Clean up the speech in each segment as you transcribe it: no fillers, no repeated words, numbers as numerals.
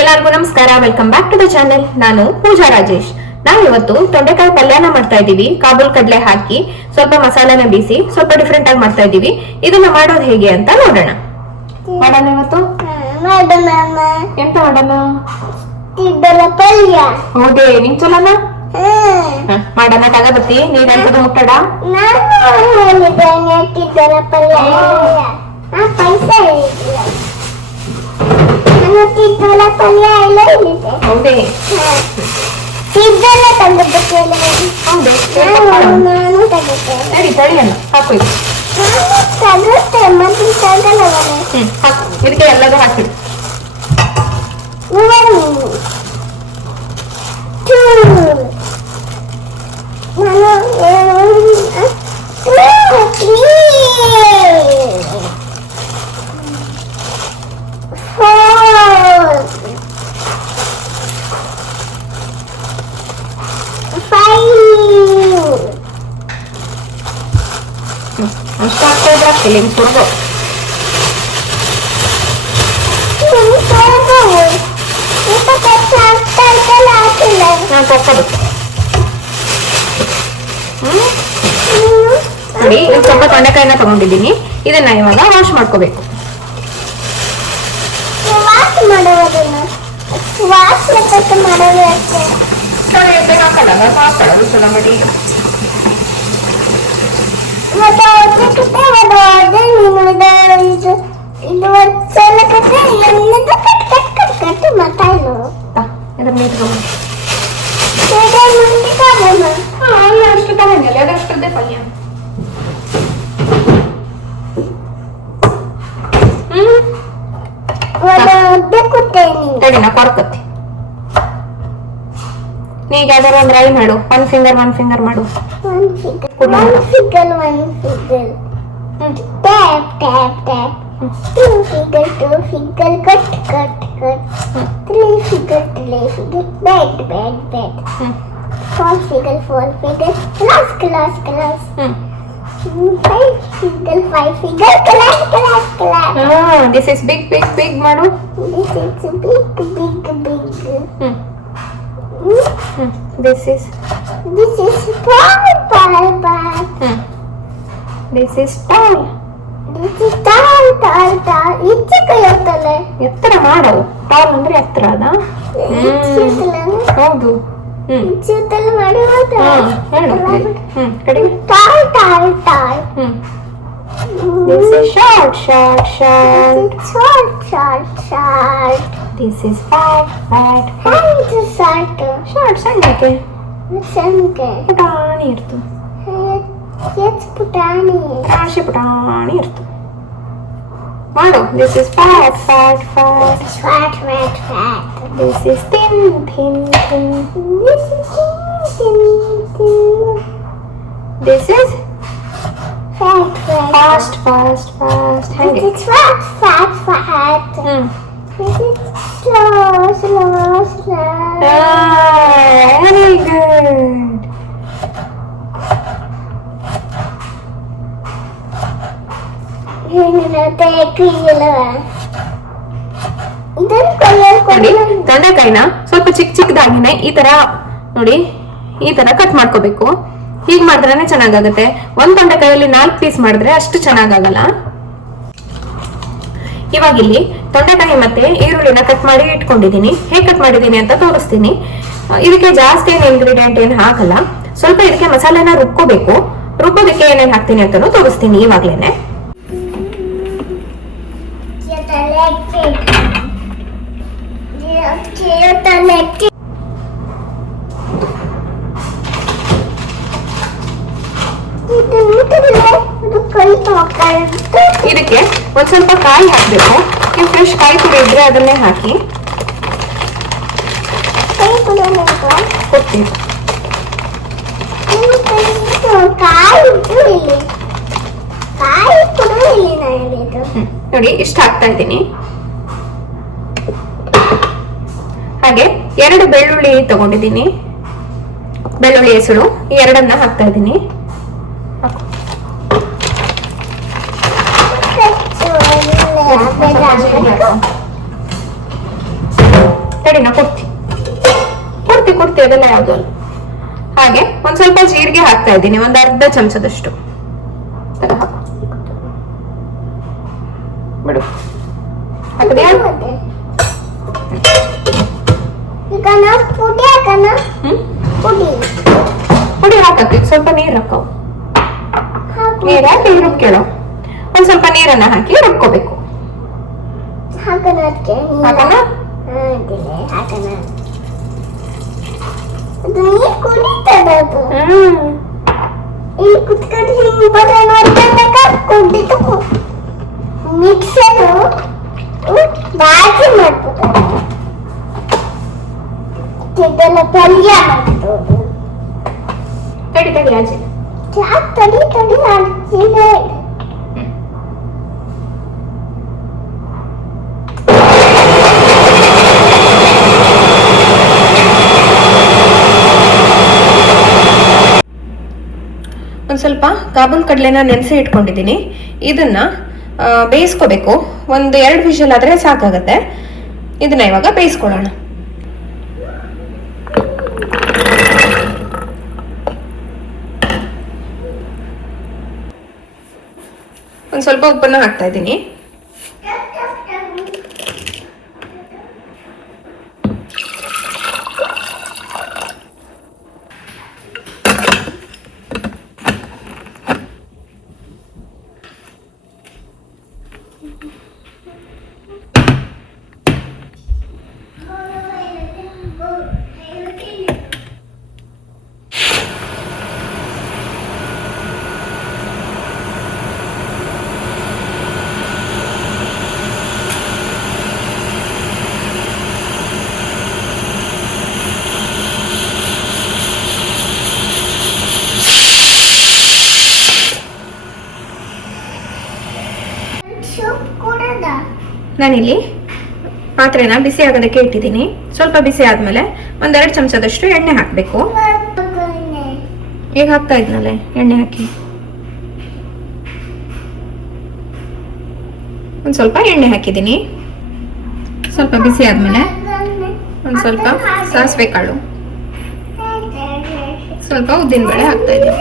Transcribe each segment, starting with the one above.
ಎಲ್ಲರಿಗೂ ನಮಸ್ಕಾರ, welcome back to the channel. ನಾನು ಪೂಜಾ ರಾಜೇಶ್. ನಾವಿವತ್ತು ತೊಂಡೆಕಾಯಿ ಪಲ್ಯನ ಮಾಡ್ತಾ ಇದೀವಿ. ಕಾಬೂಲ್ ಕಡಲೆ ಹಾಕಿ ಸ್ವಲ್ಪ ಮಸಾಲೆನ ಬೀಸಿ ಸ್ವಲ್ಪ ಡಿಫ್ರೆಂಟ್ ಆಗಿ ಮಾಡ್ತಾ ಇದೀವಿ. ಇದನ್ನ ಮಾಡೋದು ಹೇಗೆ ಅಂತ ನೋಡೋಣ. ಮಾಡೋಣ ಇವತ್ತು ಎಂತ ಮಾಡೋಣ? ಹೌದೇ, ನಿಂಗ್ ಚಲೋನ ಮಾಡೋಣ. ತಗಬತ್ತಿ ನೀರಂತದ ಮುಟ್ಟಡ ಹೌದೇ ನಡಿ ತಳಿಯನ್ನ ಹಾಕು. ಇದಕ್ಕೆ ಎಲ್ಲದೂ ಹಾಕಿಡು. ಅಷ್ಟು ಹಾಕ್ತಾ ಇದ್ರೆ ಆಗ್ತಿಲ್ಲ, ಹಿಂಗೆ ಸುರಿದು ನಾನು ತಕ್ಕೋದು. ನೋಡಿ, ಸ್ವಲ್ಪ ತೊಂಡೆಕಾಯಿನ ತಗೊಂಡಿದ್ದೀನಿ. ಇದನ್ನ ಇವಾಗ ವಾಶ್ ಮಾಡ್ಕೋಬೇಕು. ಹಾಕಲ್ಲ ಚಲೋ ಮಾಡಿ. ಅಷ್ಟು ತಗೊಂಡಿಲ್ಲ, ಅದಷ್ಟೇ ಪಲ್ಯ. ತಡಿನ ಕೊರಕತ್ತಿ. ನೀಗ ಯಾವ್ದಾರ ಒಂದು ರೈ ಮಾಡು. ಒನ್ ಫಿಂಗರ್ ಮಾಡು. Two figure, cut. 3 figure, bed. 4 figure, class. 5 figure, class. This is big ಮಾಡು. This is big. This is ball. This is tall. ಎತ್ತರ ಮಾಡು. ಟಾಲ್ ಅಂದ್ರೆ ಎತ್ತರ ಅದ. ಹೌದು. This is short. This is fat. Short ಸಣ್ಣಕ್ಕೆ ಪುಟಾಣಿ ಇರ್ತು. ಪುಟಾಣಿ ಇರ್ತು ಮಾಡು. This is fat. This is thin. This is fast. This is fat. This is slow. Very good. ತೊಂಡೆಕಾಯಿನ ಸ್ವಲ್ಪ ಚಿಕ್ಕದಾಗಿನೇ ಈ ತರ ನೋಡಿ, ಈ ತರ ಕಟ್ ಮಾಡ್ಕೋಬೇಕು. ಹೀಗ್ ಮಾಡಿದ್ರೇನೆ ಚೆನ್ನಾಗಾಗುತ್ತೆ. ಒಂದ್ ತೊಂಡೆಕಾಯಲ್ಲಿ 4 ಪೀಸ್ ಮಾಡಿದ್ರೆ ಅಷ್ಟು ಚೆನ್ನಾಗಾಗಲ್ಲ. ಇವಾಗ ಇಲ್ಲಿ ತೊಂಡೆಕಾಯಿ ಮತ್ತೆ ಈರುಳ್ಳಿನ ಕಟ್ ಮಾಡಿ ಇಟ್ಕೊಂಡಿದ್ದೀನಿ. ಹೇಗೆ ಕಟ್ ಮಾಡಿದ್ದೀನಿ ಅಂತ ತೋರಿಸ್ತೀನಿ. ಇದಕ್ಕೆ ಜಾಸ್ತಿ ಏನು ಇಂಗ್ರೀಡಿಯೆಂಟ್ ಏನು ಹಾಕಲ್ಲ. ಸ್ವಲ್ಪ ಇದಕ್ಕೆ ಮಸಾಲೆನ ರುಬ್ಕೋಬೇಕು. ರುಬ್ಬೋದಕ್ಕೆ ಏನೇನು ಹಾಕ್ತೀನಿ ಅಂತಾನು ತೋರಿಸ್ತೀನಿ ಇವಾಗ್ಲೇನೆ. ಇದಕ್ಕೆ ಒಂದ್ ಸ್ವಲ್ಪ ಕಾಯಿ ಹಾಕ್ಬೇಕು. ನೀವು ಫ್ರೆಶ್ ಕಾಯಿ ತುರಿ ಇದ್ರೆ ಅದನ್ನೇ ಹಾಕಿ. ನೋಡಿ, ಇಷ್ಟ ಹಾಕ್ತಾ ಇದ್ದೀನಿ. ಹಾಗೆ 2 ಬೆಳ್ಳುಳ್ಳಿ ತಗೊಂಡಿದ್ದೀನಿ. ಬೆಳ್ಳುಳ್ಳಿ ಹೆಸರು ಈ 2 ಹಾಕ್ತಾ ಇದ್ದೀನಿ. ತಡಿ ನಾ ಕೊಡ್ತಿ ಅದೆಲ್ಲ ಯಾವ್ದು ಅಲ್ಲ. ಹಾಗೆ ಒಂದ್ ಸ್ವಲ್ಪ ಜೀರಿಗೆ ಹಾಕ್ತಾ ಇದ್ದೀನಿ, ಒಂದ್ ಅರ್ಧ ಚಮಚದಷ್ಟು. ಹಾಕು ಬಿಡು. ಹಾಕದ್ಯಾ? ಪುಡಿ ಹಾಕಕ್ಕೆ ಸ್ವಲ್ಪ ನೀರ್ ಹಾಕವು. ನೀರ್ ಹಾಕಿ ರುಬ್ಕೇಳೋ. ಒಂದ್ ಸ್ವಲ್ಪ ನೀರನ್ನ ಹಾಕಿ ರುಬ್ಕೋಬೇಕು. ಹಾಕೋಣ? ಮಿಕ್ಸರ್ ಬಾಜಿ ಮಾಡ್ಬೋದು, ಪಲ್ಯ ಮಾಡ್ಬೋದು. ತಡಿ ಆಚೆ ತಡಿ ಆಚೆ. ಒಂದ್ ಸ್ವಲ್ಪ ಕಾಬೂಲ್ ಕಡಲೆನ ನೆನೆಸಿ ಇಟ್ಕೊಂಡಿದ್ದೀನಿ. ಇದನ್ನ ಬೇಯಿಸ್ಕೋಬೇಕು. ಒಂದು 2 ವಿಷಲ್ ಆದ್ರೆ ಸಾಕಾಗತ್ತೆ. ಇದನ್ನ ಇವಾಗ ಬೇಯಿಸ್ಕೊಳ್ಳೋಣ. ಒಂದ್ ಸ್ವಲ್ಪ ಉಪ್ಪನ್ನ ಹಾಕ್ತಾ ಇದ್ದೀನಿ. ನಾನಿಲ್ಲಿ ಪಾತ್ರೆನ ಬಿಸಿ ಆಗೋದಕ್ಕೆ ಇಟ್ಟಿದ್ದೀನಿ. ಸ್ವಲ್ಪ ಬಿಸಿ ಆದ್ಮೇಲೆ 1-2 ಚಮಚದಷ್ಟು ಎಣ್ಣೆ ಹಾಕಬೇಕು. ಈಗ ಹಾಕ್ತಾ ಇದ್ನಲ್ಲೇ ಎಣ್ಣೆ ಹಾಕಿ ಒಂದ್ ಸ್ವಲ್ಪ ಎಣ್ಣೆ ಹಾಕಿದ್ದೀನಿ. ಸ್ವಲ್ಪ ಬಿಸಿ ಆದ್ಮೇಲೆ ಒಂದ್ ಸ್ವಲ್ಪ ಸಾಸಿವೆ ಕಾಳು, ಸ್ವಲ್ಪ ಉದ್ದಿನ ಬೇಳೆ ಹಾಕ್ತಾ ಇದ್ದೀನಿ.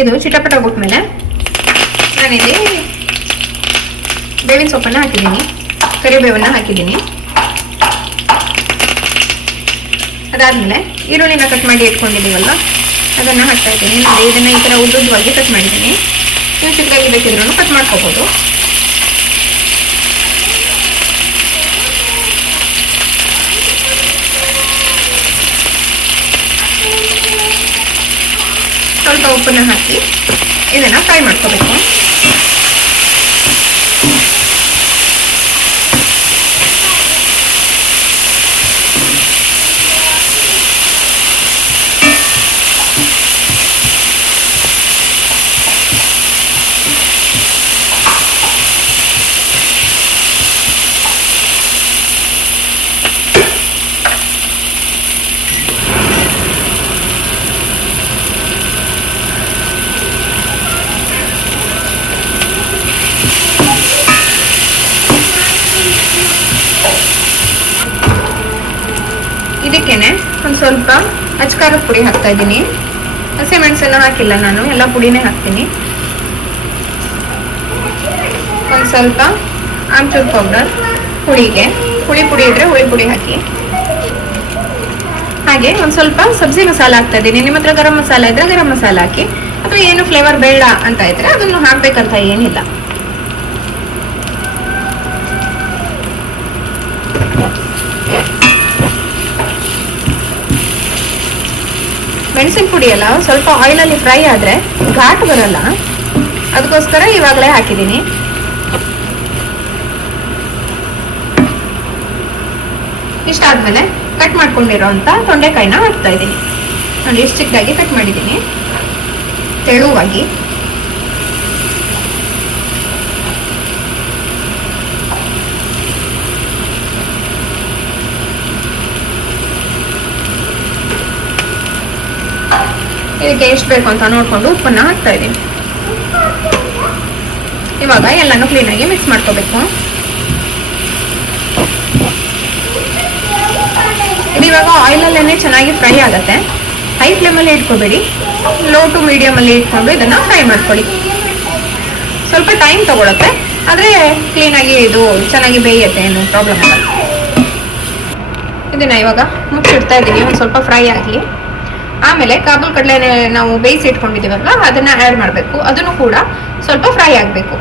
ಇದು ಚಿಟಪಟ ಬಿಟ್ಮೇಲೆ ನಾನಿಲ್ಲಿ ಬೇವಿನ ಸೊಪ್ಪನ್ನ ಹಾಕಿದ್ದೀನಿ, ಕರಿಬೇವನ್ನ ಹಾಕಿದ್ದೀನಿ. ಅದಾದ್ಮೇಲೆ ಈರುಳ್ಳಿನ ಕಟ್ ಮಾಡಿ ಇಟ್ಕೊಂಡಿದ್ದೀವಲ್ಲ ಅದನ್ನ ಹಾಕ್ತಾ ಇದ್ದೀನಿ. ನೋಡಿ, ಇದನ್ನ ಈ ಥರ ಉದ್ದುದ್ದವಾಗಿ ಕಟ್ ಮಾಡಿದ್ದೀನಿ. ನೀವು ಚಿಕ್ಕದಾಗಿ ಬೇಕಿದ್ರು ಕಟ್ ಮಾಡ್ಕೋಬಹುದು. ಸ್ವಲ್ಪ ಉಪ್ಪನ್ನ ಹಾಕಿ ಇದನ್ನ ಫ್ರೈ ಮಾಡ್ಕೋಬೇಕು. ಇದಕ್ಕೇನೆ ಒಂದು ಸ್ವಲ್ಪ ಅಚ್ಕಾರದ ಪುಡಿ ಹಾಕ್ತಾ ಇದ್ದೀನಿ. ಹಸಿಮೆಣಸನ್ನ ಹಾಕಿಲ್ಲ ನಾನು, ಎಲ್ಲ ಪುಡಿನೇ ಹಾಕ್ತೀನಿ. ಒಂದು ಸ್ವಲ್ಪ ಆಮ್ಚೂರ್ ಪೌಡರ್ ಹುಳಿಗೆ, ಹುಳಿ ಪುಡಿ ಇದ್ರೆ ಹುಳಿ ಪುಡಿ ಹಾಕಿ. ಹಾಗೆ ಒಂದು ಸ್ವಲ್ಪ ಸಬ್ಜಿ ಮಸಾಲ ಹಾಕ್ತಾ ಇದ್ದೀನಿ. ನಿಮ್ಮ ಹತ್ರ ಗರಂ ಮಸಾಲ ಇದ್ರೆ ಗರಂ ಮಸಾಲ ಹಾಕಿ, ಅಥವಾ ಏನು ಫ್ಲೇವರ್ ಬೇಡ ಅಂತ ಇದ್ರೆ ಅದನ್ನು ಹಾಕ್ಬೇಕಂತ ಏನಿಲ್ಲ. ಮೆಣಸಿನ ಪುಡಿ ಎಲ್ಲ ಸ್ವಲ್ಪ ಆಯಿಲಲ್ಲಿ ಫ್ರೈ ಆದರೆ ಘಾಟ್ ಬರಲ್ಲ, ಅದಕ್ಕೋಸ್ಕರ ಇವಾಗಲೇ ಹಾಕಿದ್ದೀನಿ. ಇಷ್ಟಾದ್ಮೇಲೆ ಕಟ್ ಮಾಡ್ಕೊಂಡಿರೋಂಥ ತೊಂಡೆಕಾಯಿನ ಹಾಕ್ತಾ ಇದ್ದೀನಿ. ನೋಡಿ, ಎಷ್ಟು ಚಿಕ್ಕದಾಗಿ ಕಟ್ ಮಾಡಿದ್ದೀನಿ, ತೆಳುವಾಗಿ. ಇದಕ್ಕೆ ಎಷ್ಟು ಬೇಕು ಅಂತ ನೋಡ್ಕೊಂಡು ಉಪ್ಪನ್ನ ಹಾಕ್ತಾ ಇದ್ದೀನಿ. ಇವಾಗ ಎಲ್ಲಾನು ಕ್ಲೀನಾಗಿ ಮಿಕ್ಸ್ ಮಾಡ್ಕೋಬೇಕು. ಇದು ಇವಾಗ ಆಯಿಲಲ್ಲೇನೆ ಚೆನ್ನಾಗಿ ಫ್ರೈ ಆಗುತ್ತೆ. ಹೈ ಫ್ಲೇಮಲ್ಲಿ ಇಟ್ಕೋಬೇಡಿ, ಲೋ ಟು ಮೀಡಿಯಮ್ ಅಲ್ಲಿ ಇಟ್ಕೊಂಡು ಇದನ್ನ ಫ್ರೈ ಮಾಡ್ಕೊಳ್ಳಿ. ಸ್ವಲ್ಪ ಟೈಮ್ ತಗೊಳುತ್ತೆ, ಆದ್ರೆ ಕ್ಲೀನಾಗಿ ಇದು ಚೆನ್ನಾಗಿ ಬೇಯುತ್ತೆ, ಏನು ಪ್ರಾಬ್ಲಮ್ ಆಗಲ್ಲ. ಇದನ್ನ ಇವಾಗ ಮುಚ್ಚಿಡ್ತಾ ಇದ್ದೀನಿ, ಒಂದು ಸ್ವಲ್ಪ ಫ್ರೈ ಆಗಲಿ. ಆಮೇಲೆ ಕಾಬೂಲ್ ಕಡಲೆ ನಾವು ಬೇಯಿಸಿ ಇಟ್ಕೊಂಡಿದ್ದೀವಲ್ಲ ಅದನ್ನ ಆ್ಯಡ್ ಮಾಡಬೇಕು. ಅದನ್ನು ಕೂಡ ಸ್ವಲ್ಪ ಫ್ರೈ ಆಗಬೇಕು.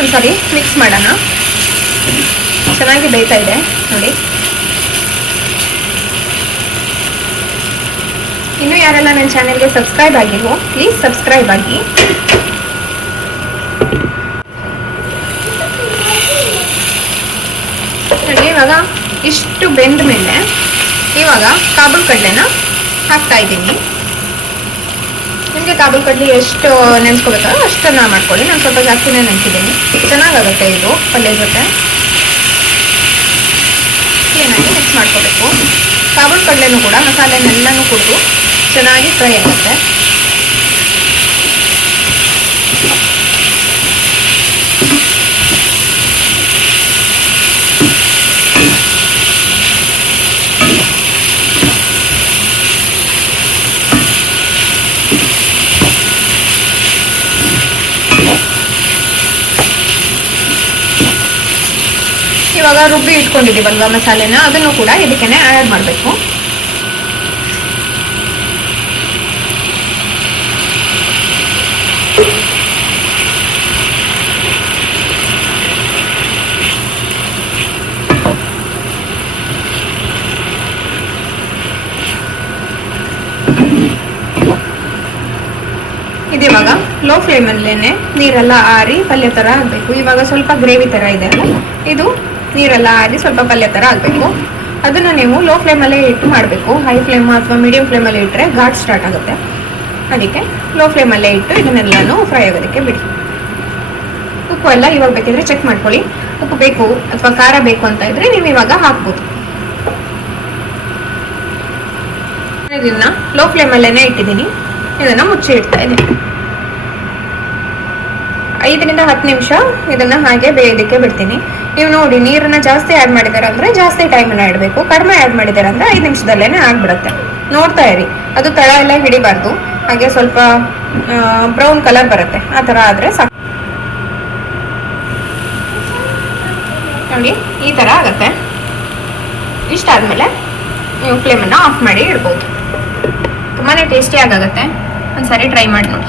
ಒಂದ್ಸರಿ ಮಿಕ್ಸ್ ಮಾಡೋಣ. ಚೆನ್ನಾಗಿ ಬೇಯ್ತಾ ಇದೆ ನೋಡಿ. ಇನ್ನು ಯಾರೆಲ್ಲ ನನ್ನ ಚಾನೆಲ್ಗೆ ಸಬ್ಸ್ಕ್ರೈಬ್ ಆಗಿಲ್ವೋ ಪ್ಲೀಸ್ ಸಬ್ಸ್ಕ್ರೈಬ್ ಆಗಿ. ನೋಡಿ ಇವಾಗ ಇಷ್ಟು ಬೆಂದ ಮೇಲೆ ಇವಾಗ ಕಾಬೂಲ್ ಕಡಲೆನ ಹಾಕ್ತಾ ಇದ್ದೀನಿ. ನಿಮಗೆ ಕಾಬೂಲ್ ಕಡ್ಲಿ ಎಷ್ಟು ನೆನೆಸ್ಕೋಬೇಕೋ ಅಷ್ಟನ್ನ ಮಾಡ್ಕೊಳ್ಳಿ. ನಾನು ಸ್ವಲ್ಪ ಜಾಸ್ತಿನೇ ನೆನೆಸಿದ್ದೀನಿ. ಚೆನ್ನಾಗಾಗುತ್ತೆ ಇದು ಪಲ್ಯ ಜೊತೆ. ಚೆನ್ನಾಗಿ ಮಿಕ್ಸ್ ಮಾಡ್ಕೋಬೇಕು. ಕಾಬೂಲ್ ಕಡ್ಲೆನೂ ಕೂಡ ಮಸಾಲೆನೆಲ್ಲನೂ ಕೊಟ್ಟು ಚೆನ್ನಾಗಿ ಫ್ರೈ ಆಗುತ್ತೆ. ಇವಾಗ ರುಬ್ಬಿ ಇಟ್ಕೊಂಡಿದ್ದೀವಲ್ವ ಮಸಾಲೆನ, ಅದನ್ನು ಕೂಡ ಇದಕ್ಕೇನೆ ಆ್ಯಡ್ ಮಾಡಬೇಕು. ಇದಿವಾಗ ಲೋ ಫ್ಲೇಮಲ್ಲೇನೆ ನೀರೆಲ್ಲ ಆರಿ ಪಲ್ಯ ಥರ ಆಗಬೇಕು. ಇವಾಗ ಸ್ವಲ್ಪ ಗ್ರೇವಿ ಥರ ಇದೆ ಅಲ್ಲ, ಇದು ನೀರೆಲ್ಲ ಆರಿ ಸ್ವಲ್ಪ ಪಲ್ಯ ಥರ ಆಗಬೇಕು. ಅದನ್ನು ನೀವು ಲೋ ಫ್ಲೇಮಲ್ಲೇ ಇಟ್ಟು ಮಾಡಬೇಕು. ಹೈ ಫ್ಲೇಮ್ ಅಥವಾ ಮೀಡಿಯಂ ಫ್ಲೇಮಲ್ಲಿ ಇಟ್ಟರೆ ಘಾಟ್ ಸ್ಟಾರ್ಟ್ ಆಗುತ್ತೆ. ಅದಕ್ಕೆ ಲೋ ಫ್ಲೇಮಲ್ಲೇ ಇಟ್ಟು ಇದನ್ನೆಲ್ಲನೂ ಫ್ರೈ ಆಗೋದಕ್ಕೆ ಬಿಡಿ. ಉಪ್ಪು ಎಲ್ಲ ಇವಾಗ ಬೇಕಿದ್ರೆ ಚೆಕ್ ಮಾಡ್ಕೊಳ್ಳಿ. ಉಪ್ಪು ಬೇಕು ಅಥವಾ ಖಾರ ಬೇಕು ಅಂತ ಇದ್ರೆ ನೀವು ಇವಾಗ ಹಾಕ್ಬೋದು. ಇದನ್ನ ಲೋ ಫ್ಲೇಮಲ್ಲೇ ಇಟ್ಟಿದ್ದೀನಿ. ಇದನ್ನ ಮುಚ್ಚಿ ಇಡ್ತಾ ಇದ್ದೀನಿ. 5 ರಿಂದ 10 ನಿಮಿಷ ಇದನ್ನ ಹಾಗೆ ಬೇಯೋದಕ್ಕೆ ಬಿಡ್ತೀನಿ. ನೀವು ನೋಡಿ, ನೀರನ್ನ ಜಾಸ್ತಿ ಆ್ಯಡ್ ಮಾಡಿದಾರೆ ಅಂದ್ರೆ ಜಾಸ್ತಿ ಟೈಮನ್ನ ಇಡಬೇಕು. ಕಡಿಮೆ ಆ್ಯಡ್ ಮಾಡಿದಾರೆ ಅಂದ್ರೆ 5 ನಿಮಿಷದಲ್ಲೇನೆ ಆಗ್ಬಿಡುತ್ತೆ. ನೋಡ್ತಾ ಇರಿ, ಅದು ತಳ ಎಲ್ಲ ಹಿಡಿಬಾರ್ದು. ಹಾಗೆ ಸ್ವಲ್ಪ ಬ್ರೌನ್ ಕಲರ್ ಬರುತ್ತೆ, ಆ ಥರ ಆದರೆ ಸಾಕು. ನೋಡಿ ಈ ಥರ ಆಗುತ್ತೆ. ಇಷ್ಟ ಆದಮೇಲೆ ನೀವು ಫ್ಲೇಮನ್ನು ಆಫ್ ಮಾಡಿ ಇಡ್ಬೋದು. ತುಂಬಾ ಟೇಸ್ಟಿಯಾಗುತ್ತೆ. ಒಂದ್ಸರಿ ಟ್ರೈ ಮಾಡಿ ನೋಡಿ.